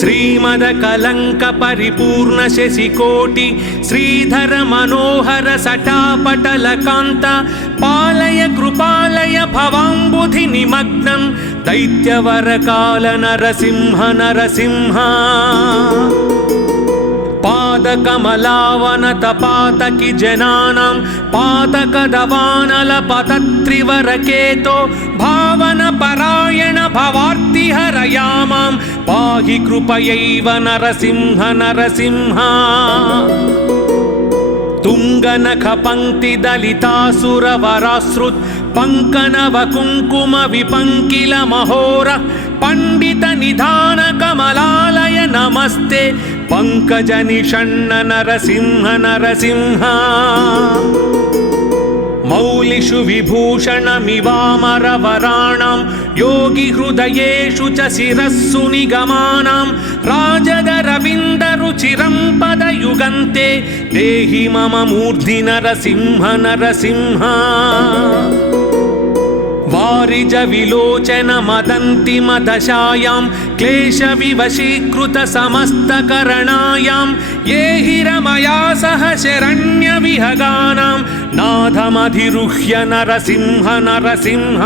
श्रीमदकलंक परिपूर्ण शशिकोटि श्रीधर मनोहर सटापटलकान्त पालय कृपालय भवाम्बुधि निमग्नं दैत्यवरकाल नरसिंह नरसिंह पादकमलावनत पातकि जनानां पातकदवानलपतत्रिवरकेतो भावन परायण भवार्तिहरयामां पाहि कृपयैव नरसिंह नरसिंह तुंगनख पंक्ति दलितासुरवराश्रुत पंकनव कुंकुम विपंकिल महोर पंडित निधान कमलालय नमस्ते पंकज निषण्ण नरसिंह नरसिंह मौलिषु विभूषणमिवामरवराणां योगी हृदयेषु च शिरस्सु निगमानां राजदरविन्दरुचिरं पदयुगन्ते देहि मम मूर्धि नरसिंह नरसिंह वारिज विलोचन मदन्ति मदशायां क्लेश विवशीकृत समस्तकरणायां ये हिरमया सह शरण्य विहगानां नाथमधिरुह्य नरसिंह नरसिंह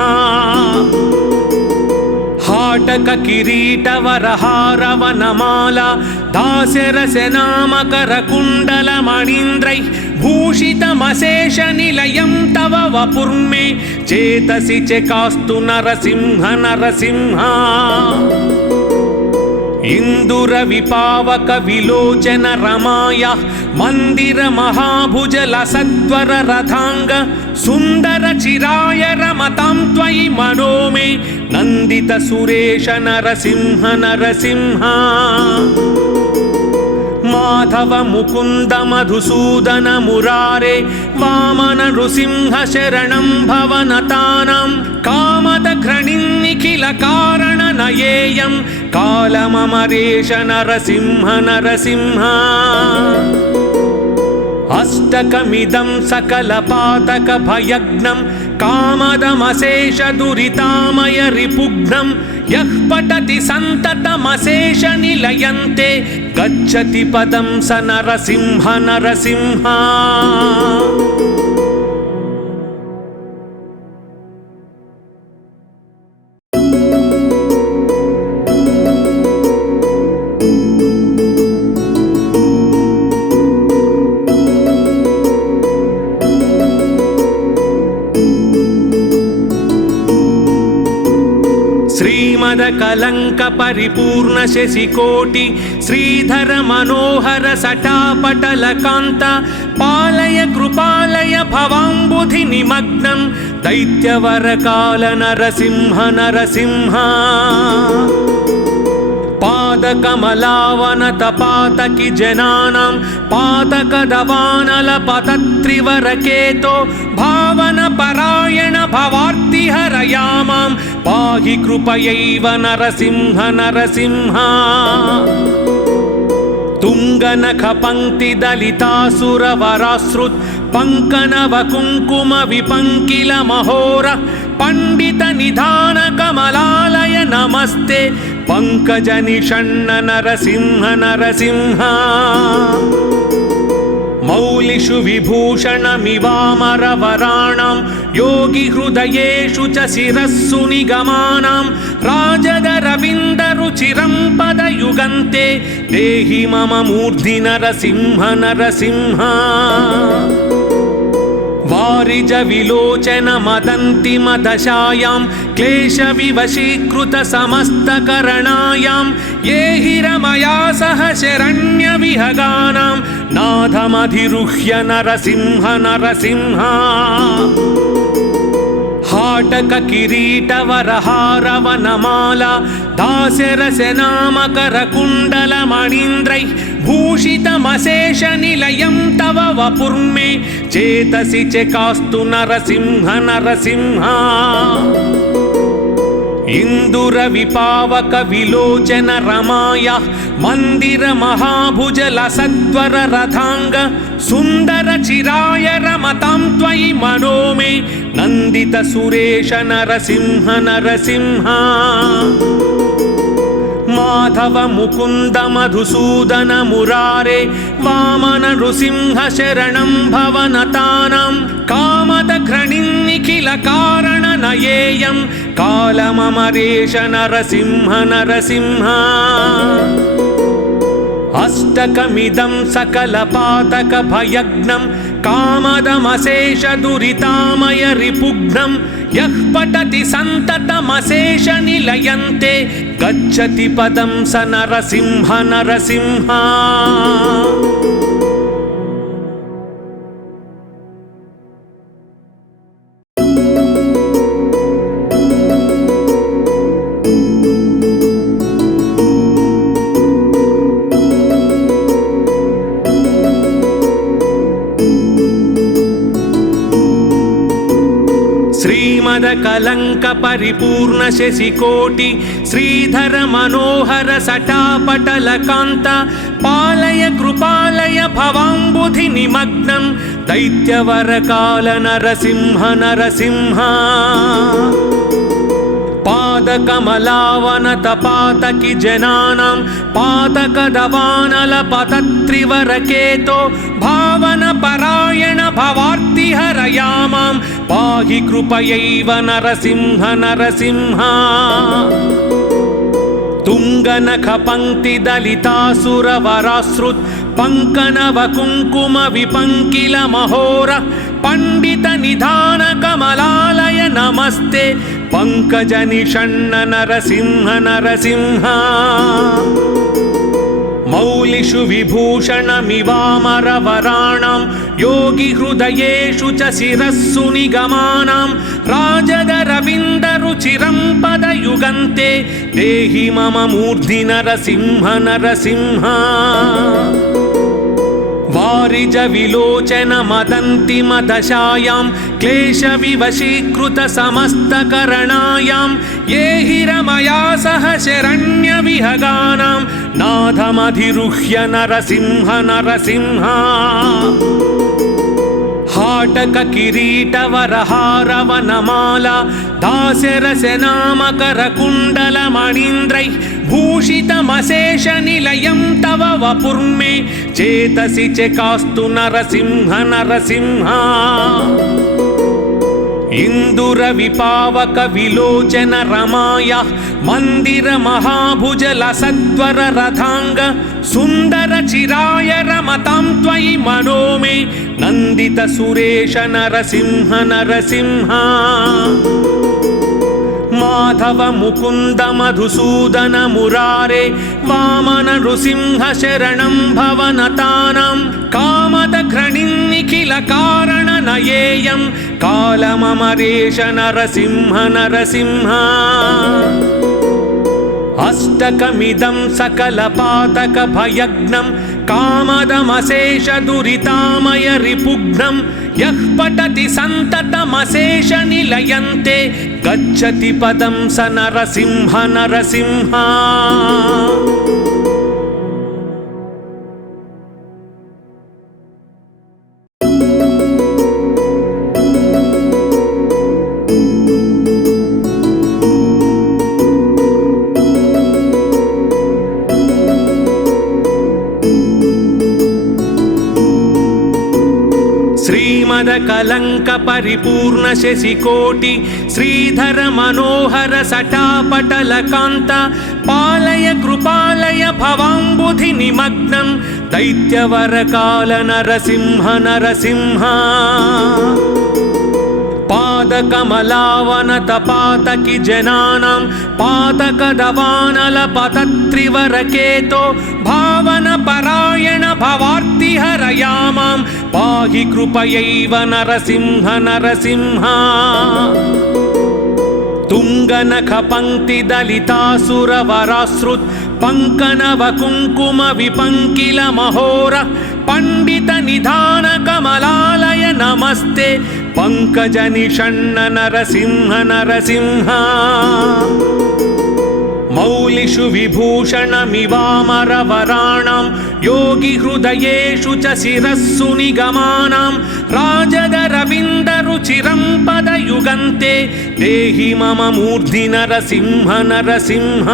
हाटक किरीट वरहारवनमाला दास्यरसनामकर कुण्डल मणीन्द्रैः भूषितमशेष निलयं तव वपुर्मे चेतसि चेकास्तु नरसिंह नरसिंह इंदुर विपावक विलोचन रमाया मंदिर महाभुज लसत्वर रथांग सुंदर चिराय रमतां त्वयि मनो मे नंदित सुरेश नरसिंह नरसिंह माधव मुकुंद मधुसूदन मुरारे वामन नृसिंह शरणं भवनतानां कामद घृणिन्निखिल कारण नयेयं कालममरेश नरसिंह नरसिंह अष्टकमिदं सकलपातक भयग्नं कामदमशेष दुरितामय रिपुघ्नं यः पठति सन्ततमशेष निलयन्ते गच्छति पदं स नरसिंह नरसिंह श्रीमदकलंक परिपूर्ण शशिकोटि श्रीधर मनोहर सटापटलकान्त पालय कृपालय भवाम्बुधि निमग्नं दैत्यवरकाल नरसिंह नरसिंह पादकमलावनत पातकि जनानां पातकदवानलपतत्रिवरकेतो भावन परायण भवार्तिहरयामां पाहि कृपयैव नरसिंह नरसिंह तुंगनख पंक्ति दलितासुरवराश्रुत पंकनव कुंकुम विपंकिल महोर पंडित निधान कमलालय नमस्ते पंकज निषण्ण नरसिंह नरसिंह मौलिषु विभूषणमिवामरवराणां योगी हृदयेषु च शिरस्सु निगमानां राजदरविन्दरुचिरं पदयुगन्ते देहि मम मूर्धि नरसिंह नरसिंह वारिज विलोचन मदन्ति मदशायां क्लेश विवशीकृत समस्तकरणायां ये हिरमया सह शरण्य विहगानां नाथमधिरुह्य नरसिंह नरसिंह हाटक किरीट वरहारवनमाला दास्यरसनामकर कुण्डल मणीन्द्रैः भूषितमशेष निलयं तव वपुर्मे चेतसि चेकास्तु नरसिंह नरसिंह इंदुर विपावक विलोचन रमाया मंदिर महाभुज लसत्वर रथांग सुंदर चिराय रमतां त्वयि मनो मे नंदित सुरेश नरसिंह नरसिंह माधव मुकुन्द मधुसूदन मुरारे वामन नृसिंह शरणं भवनतानां कामद घृणिन्निखिल कारण नयेयं कालममरेश नरसिंह नरसिंह अष्टकमिदं सकलपातक भयग्नं कामदमशेष दुरितामय रिपुघ्नं यः पठति सन्ततमशेष निलयन्ते गच्छति पदं स नरसिंह नरसिंह कलंक परिपूर्ण शशिकोटि श्रीधर मनोहर सटापटल कांत पालय कृपालय भवाम्बुधि निमग्नं दैत्यवर काल नरसिंह नरसिंह पादकमलावनत पातकि जनानां पातकदवानल पतत्रिवरकेतो भावन परायण भवार्ति हरयामां पाहि कृपयैव नरसिंह नरसिंह तुंगनख पंक्ति दलितासुरवराश्रुत पंकनव कुंकुम विपंकिल महोर पंडित निधान कमलालय नमस्ते पंकज निषण्ण नरसिंह नरसिंह मौलिषु विभूषणमिवामरवराणां योगी हृदयेषु च शिरस्सु निगमानां राजदरविन्दरुचिरं पदयुगन्ते देहि मम मूर्धि नरसिंह नरसिंह वारिज विलोचन मदन्ति मदशायां क्लेश विवशीकृत समस्तकरणायां ये हिरमया सह शरण्य विहगानां नाथमधिरुह्य नरसिंह नरसिंह हाटक किरीटवरहारवनमाला दास्यरसनामकर कुण्डल मणीन्द्रैः भूषितमशेष निलयं तव वपुर्मे चेतसि चकास्तु नरसिंह नरसिंह इंदुर विपावक विलोचन रमाया मंदिर महाभुजल सत्वर रथांग सुंदर चिराय रमतां त्वयि मनो मे नंदित सुरेश नरसिंह नरसिंह माधव मुकुंद मधुसूदन मुरारे वामन नृसिंह शरणं भवनतानां कामद घृणिन्निखिल कारण नयेयं कालममरेश नरसिंह नरसिंह अष्टकमिदं सकलपातक भयग्नं कामदमशेष दुरितामय रिपुघ्नं यः पठति सन्ततमशेष निलयन्ते गच्छति पदं स नरसिंह नरसिंह कलंक परिपूर्ण शशिकोटि श्रीधर मनोहर सटापटल कांत पालय कृपालय भवाम्बुधि निमग्नं दैत्यवर काल नरसिंह नरसिंह पादकमलावनत पातकि जनानां पातकदवानल पतत्रिवरकेतो भावन परायण भवार्ति हरयामां पाहि कृपयैव नरसिंह नरसिंह तुंगनख पंक्ति दलितासुरवराश्रुत पंकनव कुंकुम विपंकिल महोर पंडित निधान कमलालय नमस्ते पंकज निषण्ण नरसिंह नरसिंह मौलिषु विभूषणमिवामरवराणां योगी हृदयेषु च शिरस्सु निगमानां राजदरविन्दरुचिरं पदयुगन्ते देहि मम मूर्धि नरसिंह नरसिंह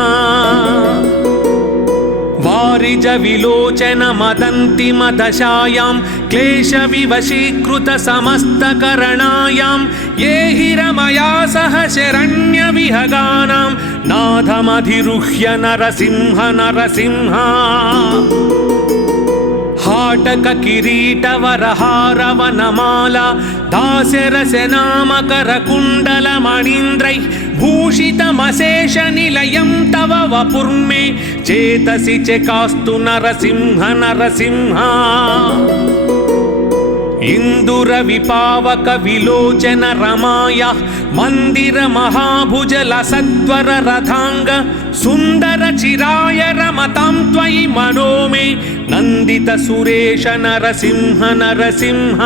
वारिज विलोचन मदन्ति मदशायां क्लेशविवशीकृत समस्तकरणायां ये हि रमया सह शरण्यविहगानां नाथमधिरुह्य नरसिंह नरसिंह हाटक किरीटवरहारवनमाला दास्यरसनामकरकुण्डलमणीन्द्रैः भूषितमशेषनिलयं तव वपुर्मे चेतसि चेकास्तु नरसिंह नरसिंह इन्दुरविपावक विलोचन रमाया मंदिर महाभुजलसत्वर रथांग सुंदर चिराय रमतां त्वयि मनो मे नंदित सुरेश नरसिंह नरसिंह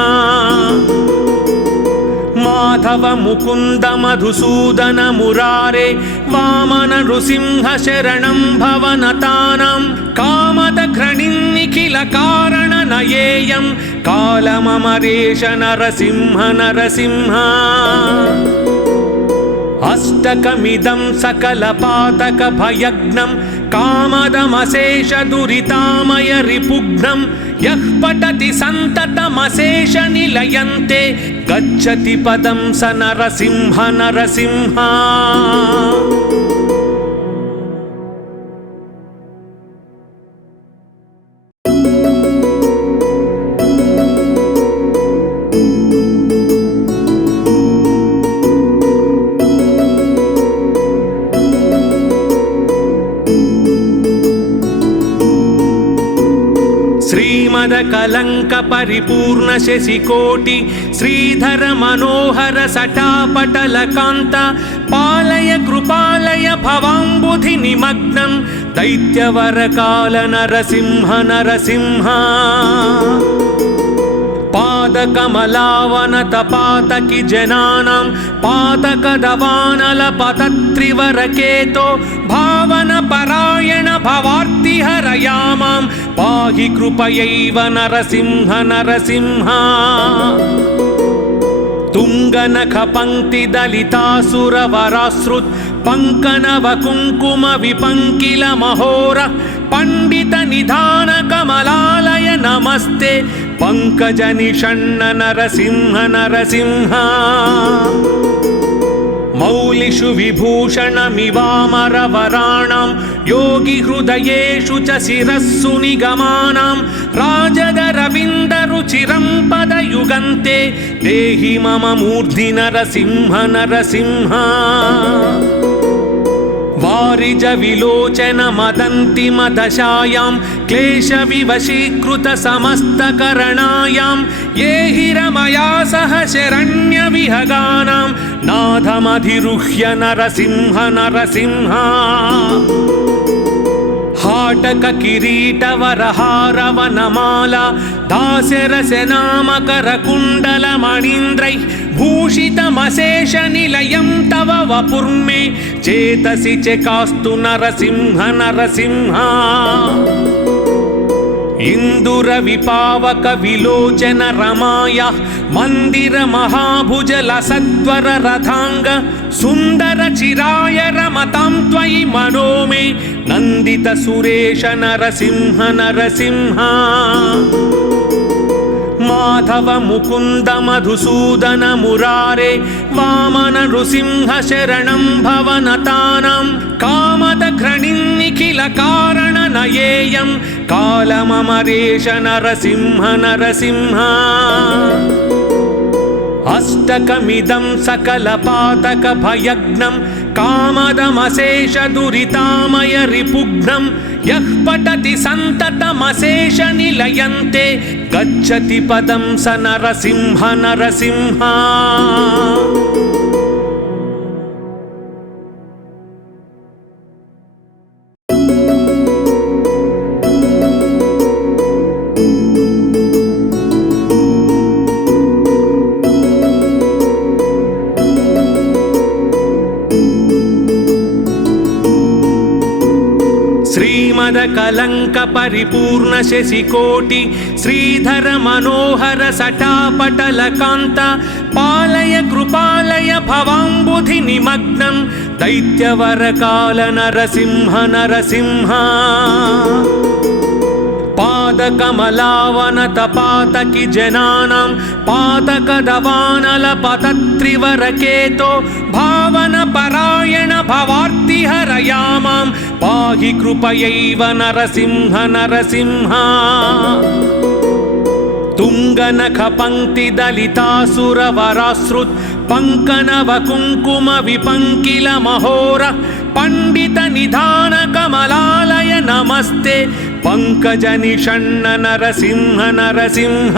माधव मुकुंद मधुसूदन मुरारे वामन नृसिंह शरणं भवनतानां कामद घृणिन्निखिल कारण नयेयं कालममरेश नरसिंह नरसिंह अष्टकमिदं सकलपातक भयग्नं कामदमशेष दुरितामय रिपुघ्नं यः पठति सन्ततमशेष निलयन्ते गच्छति पदं स नरसिंह नरसिंह कलंक परिपूर्ण शशिकोटि श्रीधर मनोहर सटापटल कांत पालय कृपालय भवांबुधि निमग्नं दैत्यवर काल नरसिंह नरसिंह पादकमलावन तपातकि जनानां पातकदवानल पतत्रिवरकेतो भावन परायण भवार्ति हरयामां पाहि कृपयैव नरसिंह नरसिंह तुंगनख पंक्ति दलितासुरवराश्रुत पंकनव कुंकुम विपंकिल महोर पंडित निधान कमलालय नमस्ते पंकज निषण्ण नरसिंह नरसिंह मौलिषु विभूषणमिवामरवराणां योगी हृदयेषु च शिरस्सु निगमानां राजदरविन्दरुचिरं पदयुगन्ते देहि मम मूर्धि नरसिंह नरसिंह वारिज विलोचन मदन्ति मदशायां क्लेशविवशीकृत समस्तकरणायां ये हि रमया सह शरण्यविहगानां नाथमधिरुह्य नरसिंह नरसिंह हाटक किरीटवरहारवनमाला दास्यरसनामकरकुण्डलमणीन्द्रैः भूषितमशेषनिलयं तव वपुर्मे चेतसि चेकास्तु नरसिंह नरसिंह इन्दुरविपावक विलोचन रमाया मंदिर महाभुजलसत्वर रथांग सुंदर चिराय रमतां त्वयि मनो मे नंदित सुरेश नरसिंह नरसिंह माधव मुकुंद मधुसूदन मुरारे वामन नृसिंह शरणं भवनतानां कामद घृणिन्निखिल कारण नयेयं कालममरेश नरसिंह नरसिंह अष्टकमिदं सकलपातक भयग्नं कामदमशेष दुरितामय रिपुघ्नं यः पठति सन्ततमशेष निलयन्ते गच्छति पदं स नरसिंह नरसिंह कलंक परिपूर्ण शशिकोटि श्रीधर मनोहर सटापटल कांत पालय कृपालय भवांबुधि निमग्नं दैत्यवर काल नरसिंह नरसिंह पादकमलावनतपातकि जनानां पातकदवानलपतत्रिवरकेतो भावनपरायण भवार्तिहरयामां पाहि कृपयैव नरसिंह नरसिंह तुङ्गनखपङ्क्तिदलितासुरवरासृत् पङ्कनवकुङ्कुमविपङ्किलमहोर पण्डितनिधानकमलालय नमस्ते पङ्कजनिषण्ण नरसिंह नरसिंह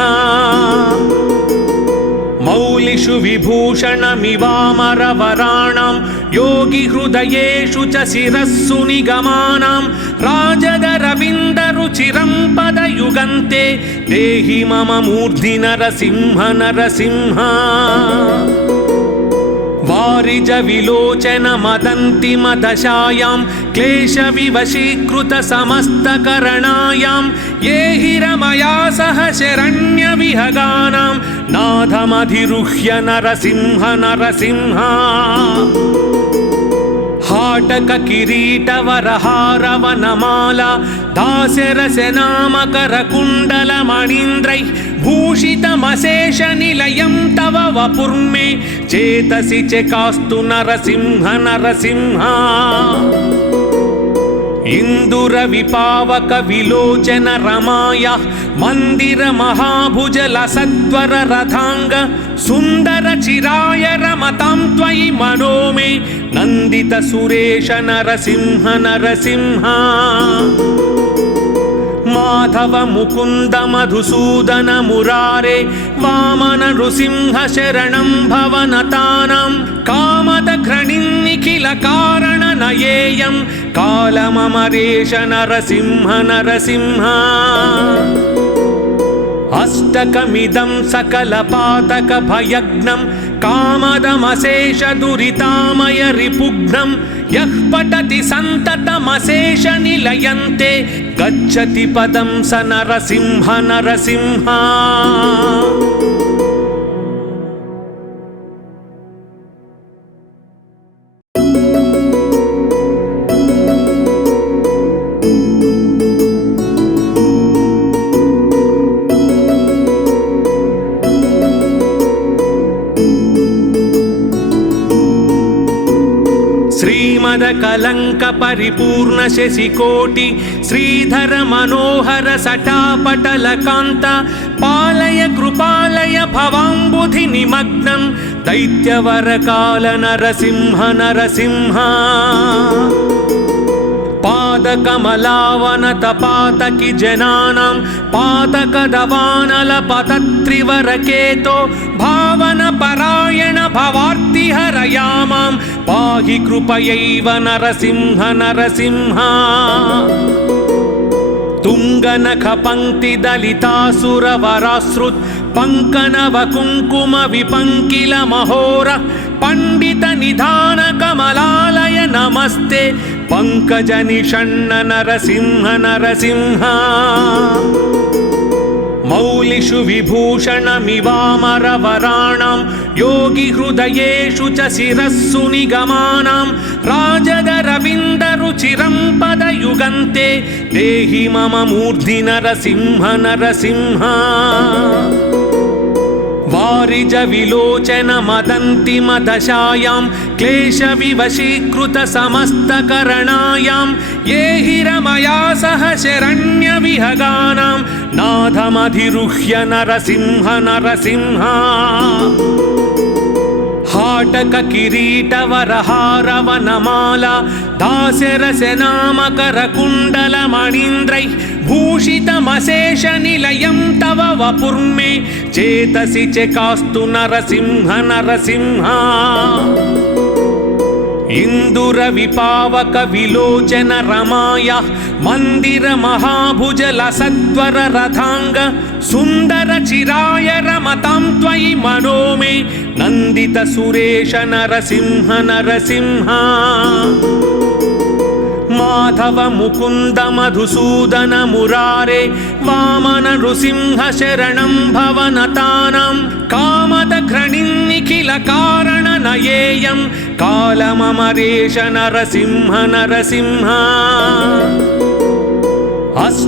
मौलिषु विभूषणमिवामरवराणां योगिहृदयेषु च शिरस्सु निगमानां राजदरविन्दरुचिरं पदयुगन्ते देहि मम मूर्ध्नि नरसिंह नरसिंह वारिज विलोचन मदन्ति मदशायां क्लेशविवशीकृत समस्तकरणायां ये हिरमया सह शरण्यविहगानां नाथमधिरुह्य नरसिंह नरसिंह हाटक किरीटवरहारवनमाला दास्यरसनामकरकुण्डलमणीन्द्रैः भूषितमशेषनिलयं तव वपुर्मे चेतसि चेकास्तु नरसिंह नरसिंह इन्दुरविपावक विलोचन रमाया मन्दिर महाभुजलसत्वर रथांग सुन्दर चिराय रमतां त्वयि मनो मे नन्दित सुरेश नरसिंह नरसिंह माधव मुकुन्द मधुसूदन मुरारे वामन नृसिंह शरणं भवनतानां कामद घृणिन्निखिल कारण नयेयं कालममरेश नरसिंह नरसिंह अष्टकमिदं सकलपातक भयग्नं कामदमशेष दुरितामय रिपुघ्नं यः पठति सन्ततमशेष निलयन्ते गच्छति पदं स नरसिंह नरसिंह कलंक परिपूर्ण शशिकोटि श्रीधर मनोहर सटापटल कांत पालय कृपालय भवाम्बुधि निमग्नं दैत्यवर काल नरसिंह नरसिंह पादकमलावनतपातकि जनानां पातकदवानलपतत्रिवरकेतो भावनपरायण भवार्तिहरयामां पाहि कृपयैव नरसिंह नरसिंह तुङ्गनखपङ्क्तिदलितासुरवरासृत् पङ्कनवकुङ्कुमविपङ्किलमहोर पण्डितनिधानकमलालय नमस्ते पङ्कजनिषण्ण नरसिंह नरसिंह मौलिषु विभूषणमिवामरवराणां योगिहृदयेषु च शिरस्सु निगमानां राजदरविन्दरुचिरं पदयुगन्ते देहि मम मूर्ध्नि नरसिंह नरसिंह वारिज विलोचन मदन्ति मदशायां क्लेशविवशीकृत समस्तकरणायां ये हिरमया सह शरण्यविहगानां नाथमधिरुह्य नरसिंह नरसिंह हाटक किरीटवरहारवनमाला दास्यरसनामकरकुण्डलमणीन्द्रैः भूषितमशेषनिलयं तव वपुर्मे चेतसि चेकास्तु नरसिंह नरसिंह इन्दुरविपावक विलोचन रमाया मन्दिर महाभुजलसत्वर रथांग सुन्दर चिराय रमतां त्वयि मनो मे नन्दित सुरेश नरसिंह नरसिंह माधव मुकुन्द मधुसूदन मुरारे वामन नृसिंह शरणं भवनतानां कामद घृणिन्निखिल कारण नयेयं कालममरेश नरसिंह नरसिंह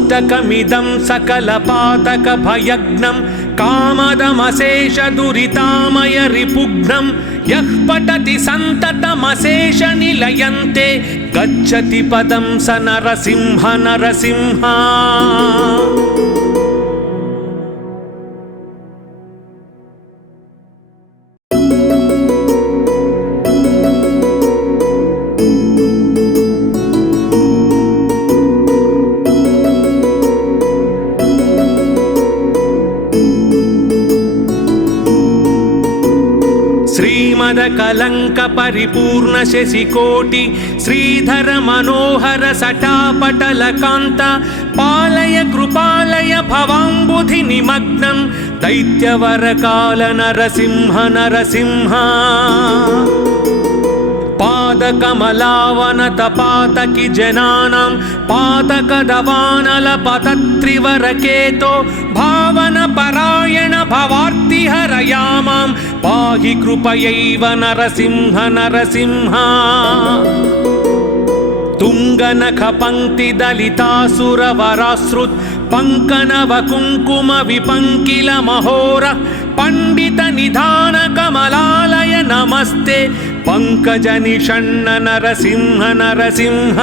अष्टकमिदं सकलपातकभयग्नं कामदमशेषदुरितामय रिपुघ्नं यः पठति सन्ततमशेषनिलयन्ते गच्छति पदं स नरसिंह नरसिंह। श्रीमदकलङ्क परिपूर्ण शशिकोटि श्रीधर मनोहर सटापटलकान्त पालय कृपालय भवाम्बुधि निमग्नं दैत्यवरकाल नरसिंह नरसिंह। पादकमलावनतपातकि जनानां पातकदवानलपतत्रिवरकेतो भावनपरायण भवार्तिहरयामां पाहि कृपयैव नरसिंह नरसिंह। तुङ्गनखपङ्क्तिदलितासुरवराश्रुत् पङ्कनवकुङ्कुमविपङ्किलमहोर पण्डितनिधानकमलालय नमस्ते पङ्कजनिषण्ण नरसिंह नरसिंह।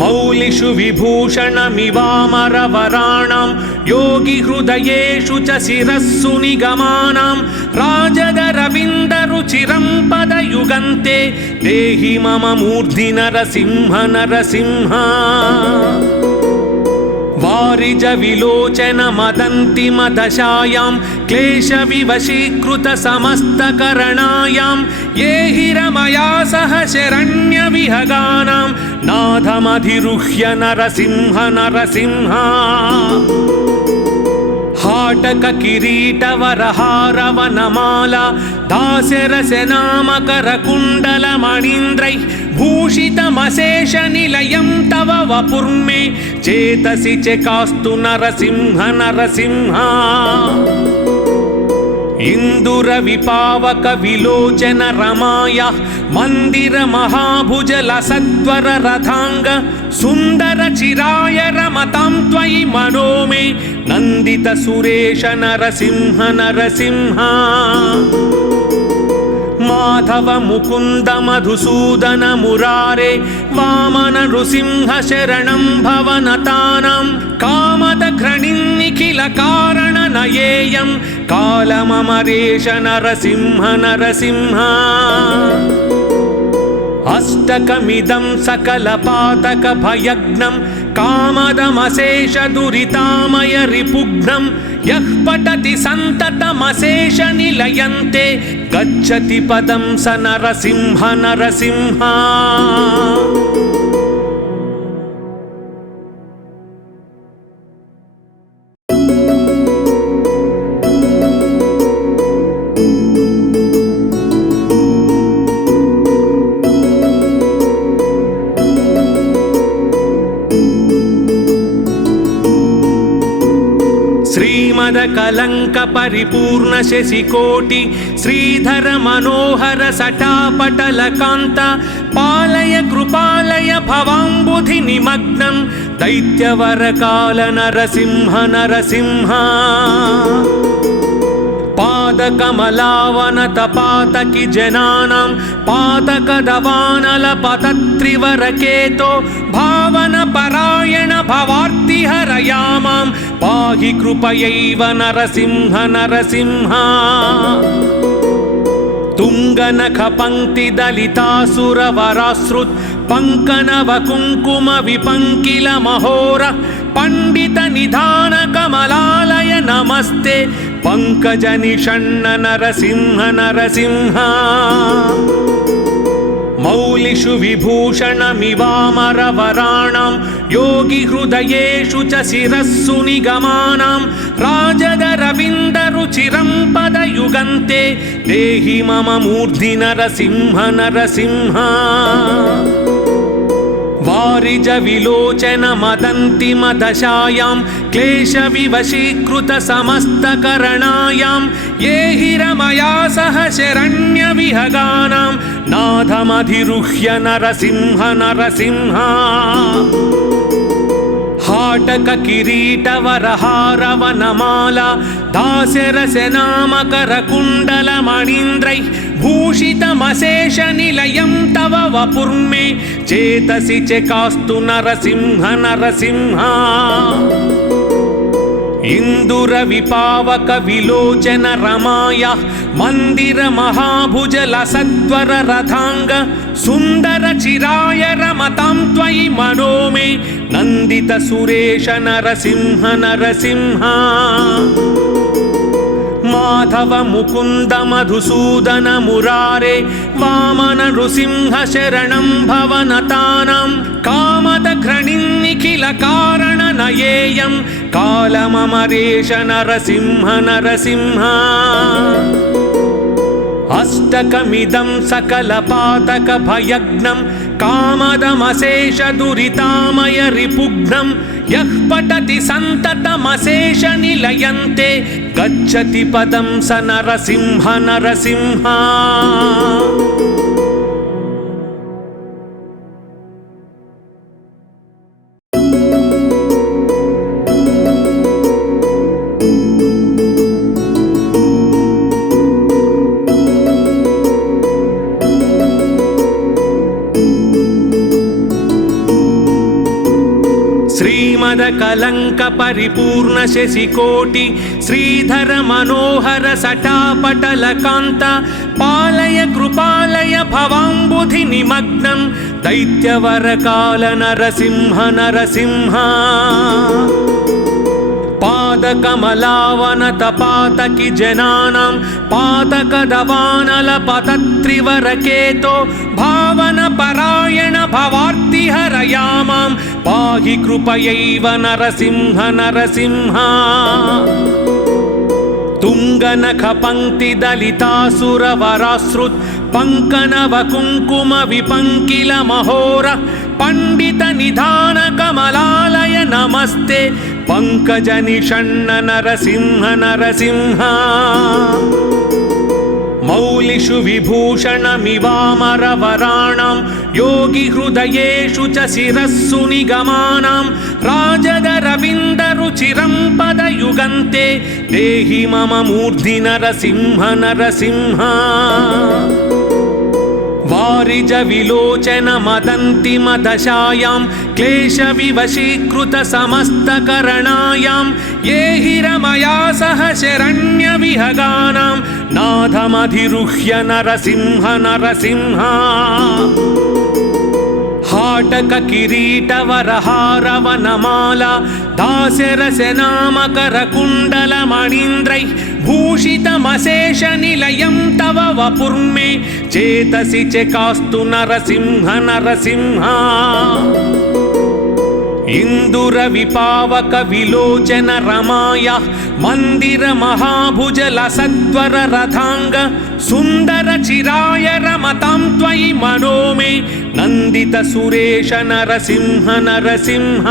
मौलिषु विभूषणमिवामरवराणां योगिहृदयेषु च शिरस्सु निगमानां राजदरविन्दरुचिरं पदयुगन्ते देहि मम मूर्धि नरसिंह नरसिंह। वारिज विलोचन मदन्ति मदशायां क्लेशविवशीकृत समस्तकरणायां ये हिरमया सह शरण्यविहगानां नाथमधिरुह्य नरसिंह नरसिंह। हाटक किरीटवरहारवनमाला दास्यरसनामकरकुण्डलमणीन्द्रैः भूषितमशेषनिलयं तव वपुर्मे चेतसि चकास्तु नरसिंह नरसिंह। इन्दुरविपावक विलोचन रमाया मंदिर महाभुजलसत्वर रथांग सुंदर चिराय रमतां त्वयि मनो मे नंदित सुरेश नरसिंह नरसिंह। माधव मुकुंद मधुसूदन मुरारे वामन नृसिंह शरणं भवनतानां कामद घृणिं निखिल कारण नयेयं कालममरेश नरसिंह नरसिंह। अष्टकमिदं सकलपातकभयग्नं कामदमशेष दुरितामय रिपुघ्नं यः पठति सन्ततमशेष निलयन्ते गच्छति पदं स नरसिंह नरसिंह। श्रीमदकलङ्क परिपूर्ण शशिकोटि श्रीधर मनोहर सटापटलकान्त पालय कृपालय भवाम्बुधि निमग्नं दैत्यवरकाल नरसिंह नरसिंह। पादकमलावनतपातकि जनानां पातकदवानलपतत्रिवरकेतो भावनपरायण भवार्तिहरयामां पाहि कृपयैव नरसिंह नरसिंह। तुङ्गनखपङ्क्तिदलितासुरवराश्रुत् पङ्कनवकुङ्कुमविपङ्किलमहोर पण्डितनिधानकमलालय नमस्ते पङ्कजनिषण्ण नरसिंह नरसिंह। मौलिषु विभूषणमिवामरवराणां योगिहृदयेषु च शिरस्सु निगमानां राजदरविन्दरुचिरं पदयुगन्ते देहि मम मूर्धि नरसिंह नरसिंह। वारिज विलोचन मदन्ति मदशायां क्लेशविवशीकृत समस्तकरणायां ये हिरमया सह शरण्यविहगानां नाथमधिरुह्य नरसिंह नरसिंह। हाटक किरीट वरहारवनमाल दास्यरसनामकर कुण्डल मणीन्द्रैः भूषितमशेष निलयं तव वपुर्मे चेतसि चकास्तु नरसिंह नरसिंह इंदुर विपावक विलोचन रमाय मंदिर महाभुजल सत्वर रथांग सुंदर चिराय रमतां त्वयि मनो मे नंदित सुरेश नरसिंह नरसिंह माधव मुकुंद मधुसूदन मुरारे वामन नृसिंह शरणं भवनतानां कामद घृणिन्निखिल कारण नयेयं कालममरेश नरसिंह नरसिंह अष्टकमिदं सकलपातक भयग्नं कामदमशेष दुरितामय रिपुघ्नं यः पठति सन्ततमशेष निलयन्ते गच्छति पदं स नरसिंह नरसिंह कलंक परिपूर्ण शशिकोटि श्रीधर मनोहर सटापटल कांत पालय कृपालय भवांबुधि निमग्नं दैत्यवर काल नरसिंह नरसिंह पादकमलावनत पातकी जनानां पातकदवानल पतत्रिवरकेतो भावन परायण भवार्ति हरयामां पाहि कृपयैव नरसिंह नरसिंह तुंगनख पंक्ति दलितासुरवराश्रुत पंकनव कुंकुम विपंकिल महोर पंडित निधान कमलालय नमस्ते पंकज निषण्ण नरसिंह नरसिंह मौलिषु विभूषणमिवामरवराणां योगी हृदयेषु च शिरस्सु निगमानां राजदरविन्दरुचिरं पदयुगन्ते देहि मम मूर्धि नरसिंह नरसिंह वारिज विलोचन मदन्ति मदशायां क्लेश विवशीकृत समस्त करणायां ये हिरमया सह शरण्य विहगानां नाथमधिरुह्य नरसिंह नरसिंह हाटक किरीट वरहारवनमाल दास्यरसनामकर कुण्डल मणीन्द्रैः भूषितमशेष निलयं तव वपुर्मे चेतसि चकास्तु नरसिंह नरसिंह इंदुर विपावक विलोचन रमाय मंदिर महाभुजल सत्वर रथांग सुंदर चिराय रमतां त्वयि मनो मे नंदित सुरेश नरसिंह नरसिंह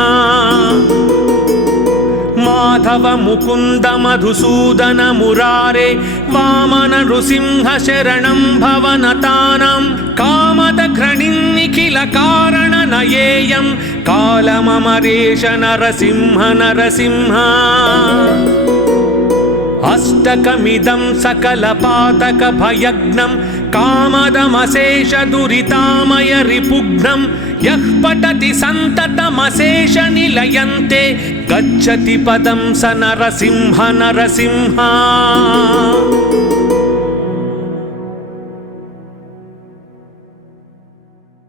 माधव मुकुंद मधुसूदन मुरारे वामन नृसिंह शरणं भवनतानां कामद घृणिन्निखिल कारण नयेयं कालममरेश नरसिंह नरसिंह अष्टकमिदं सकलपातक भयग्नं कामदमशेष दुरितामय रिपुघ्नं यः पठति सन्ततमशेष निलयन्ते गच्छति पदं स नरसिंह नरसिंह